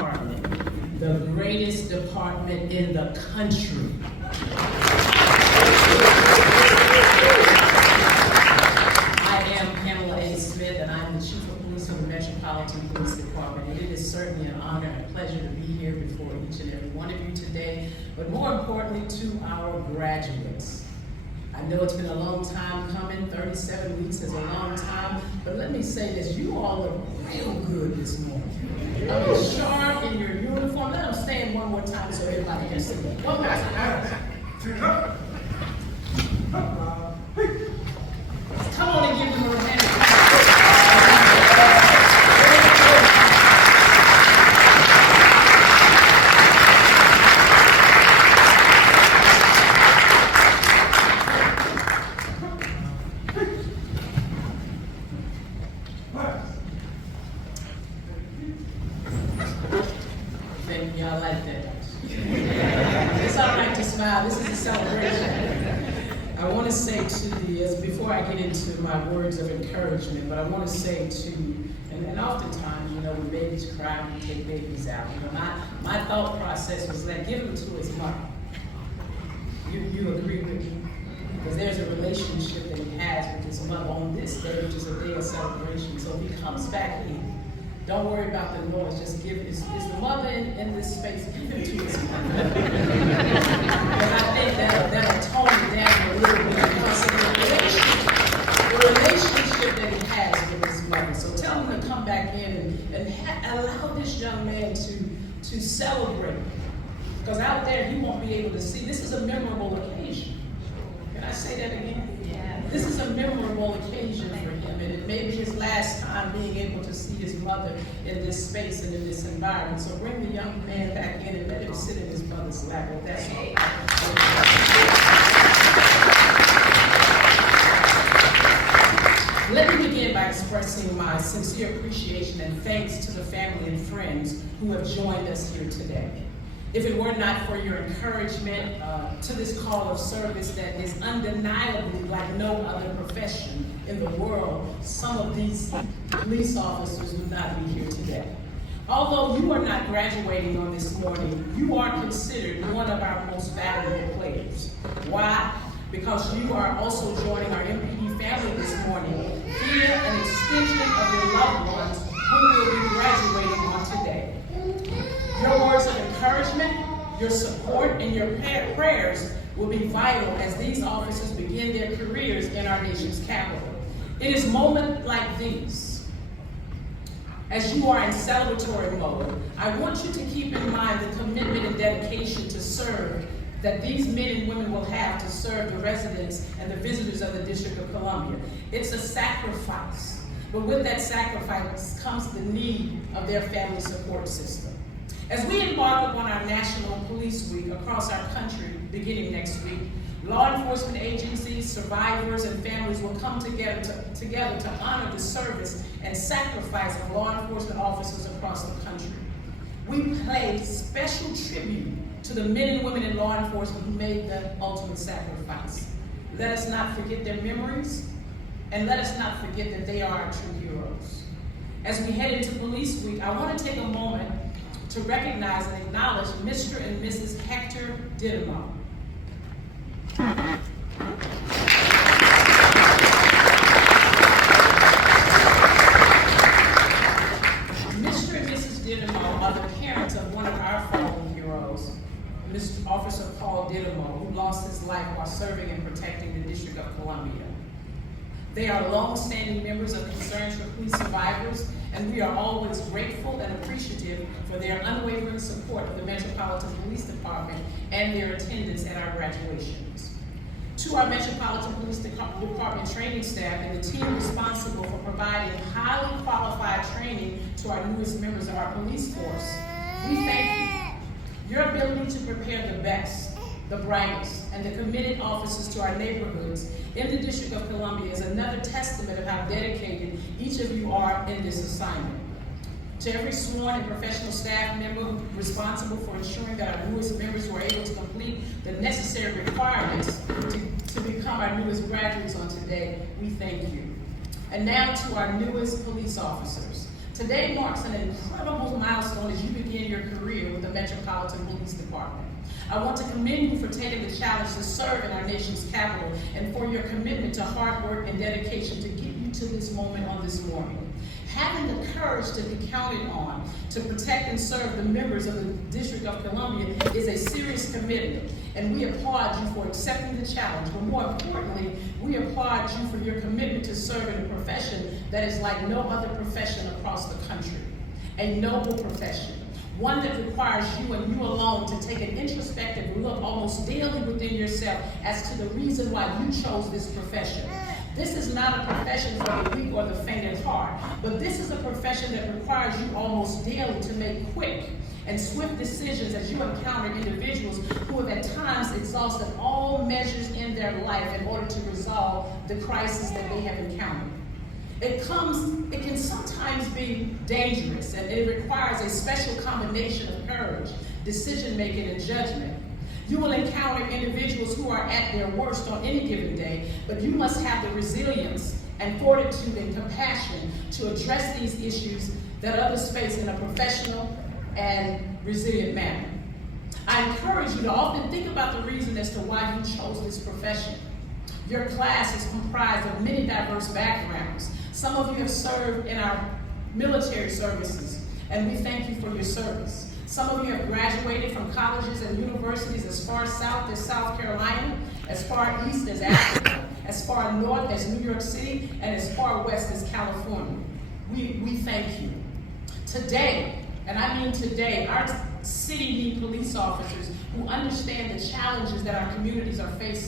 Department, the greatest department in the country. And I'm the Chief of Police of the Metropolitan Police Department. And it is certainly an honor and a pleasure to be here before each and every one of you today, but more importantly to our graduates. I know it's been a long time coming, 37 weeks is a long time, but let me say this, you all look real good this morning. I mean, sharp in your uniform. Let them stand one more time so everybody can see. One more time. Come on and give them a hand. Y'all like that? It's all right to smile. This is a celebration. I want to say to the, before I get into my words of encouragement, but I want to say to, and oftentimes, you know, when babies cry, we take babies out. You know, my thought process was like, give him to his mother. You agree with me? Because there's a relationship that he has with his mother on this day, which is a day of celebration. So if he comes back in, don't worry about the noise, just give is the mother in this space, give him to his mother. And I think that'll tone it down a little bit because of the relationship that he has with his mother. So tell him to come back in and allow this young man to celebrate. Because out there he won't be able to see. This is a memorable occasion. Can I say that again? Yeah. This is a memorable occasion for him, and it may be his last time being able to see his mother in this space and in this environment. So bring the young man back in and let him sit in his mother's lap. If that's all. Let me begin by expressing my sincere appreciation and thanks to the family and friends who have joined us here today. If it were not for your encouragement to this call of service that is undeniably like no other profession in the world, some of these police officers would not be here today. Although you are not graduating on this morning, you are considered one of our most valuable players. Why? Because you are also joining our MPD family this morning via an extension of your loved ones who will be graduating on today. Your words of encouragement, your support, and your prayers will be vital as these officers begin their careers in our nation's capital. It is moments like these, as you are in celebratory mode, I want you to keep in mind the commitment and dedication to serve that these men and women will have to serve the residents and the visitors of the District of Columbia. It's a sacrifice, but with that sacrifice comes the need of their family support system. As we embark upon our National Police Week across our country beginning next week, law enforcement agencies, survivors, and families will come together to honor the service and sacrifice of law enforcement officers across the country. We pay special tribute to the men and women in law enforcement who made the ultimate sacrifice. Let us not forget their memories, and let us not forget that they are our true heroes. As we head into Police Week, I want to take a moment to recognize and acknowledge Mr. and Mrs. Hector Dittamo. Mr. and Mrs. Dittamo are the parents of one of our fallen heroes, Mr. Officer Paul Dittamo, who lost his life while serving and protecting the District of Columbia. They are long-standing members of Concerns for Police Survivors, and we are always grateful and appreciative for their unwavering support of the Metropolitan Police Department and their attendance at our graduations. To our Metropolitan Police Department training staff and the team responsible for providing highly qualified training to our newest members of our police force, we thank you. Your ability to prepare the best, the brightest, and the committed officers to our neighborhoods in the District of Columbia is another testament of how dedicated each of you are in this assignment. To every sworn and professional staff member responsible for ensuring that our newest members were able to complete the necessary requirements to become our newest graduates on today, we thank you. And now to our newest police officers. Today marks an incredible milestone as you begin your career with the Metropolitan Police Department. I want to commend you for taking the challenge to serve in our nation's capital and for your commitment to hard work and dedication to get you to this moment on this morning. Having the courage to be counted on to protect and serve the members of the District of Columbia is a serious commitment, and we applaud you for accepting the challenge. But more importantly, we applaud you for your commitment to serve in a profession that is like no other profession across the country. A noble profession, one that requires you and you alone to take an introspective look almost daily within yourself as to the reason why you chose this profession. This is not a profession for the weak or the faint at heart, but this is a profession that requires you almost daily to make quick and swift decisions as you encounter individuals who have at times exhausted all measures in their life in order to resolve the crisis that they have encountered. It can sometimes be dangerous, and it requires a special combination of courage, decision-making, and judgment. You will encounter individuals who are at their worst on any given day, but you must have the resilience and fortitude and compassion to address these issues that others face in a professional and resilient manner. I encourage you to often think about the reason as to why you chose this profession. Your class is comprised of many diverse backgrounds. Some of you have served in our military services, and we thank you for your service. Some of you have graduated from colleges and universities as far south as South Carolina, as far east as Africa, as far north as New York City, and as far west as California. We thank you. Today, and I mean today, our city needs police officers who understand the challenges that our communities are facing.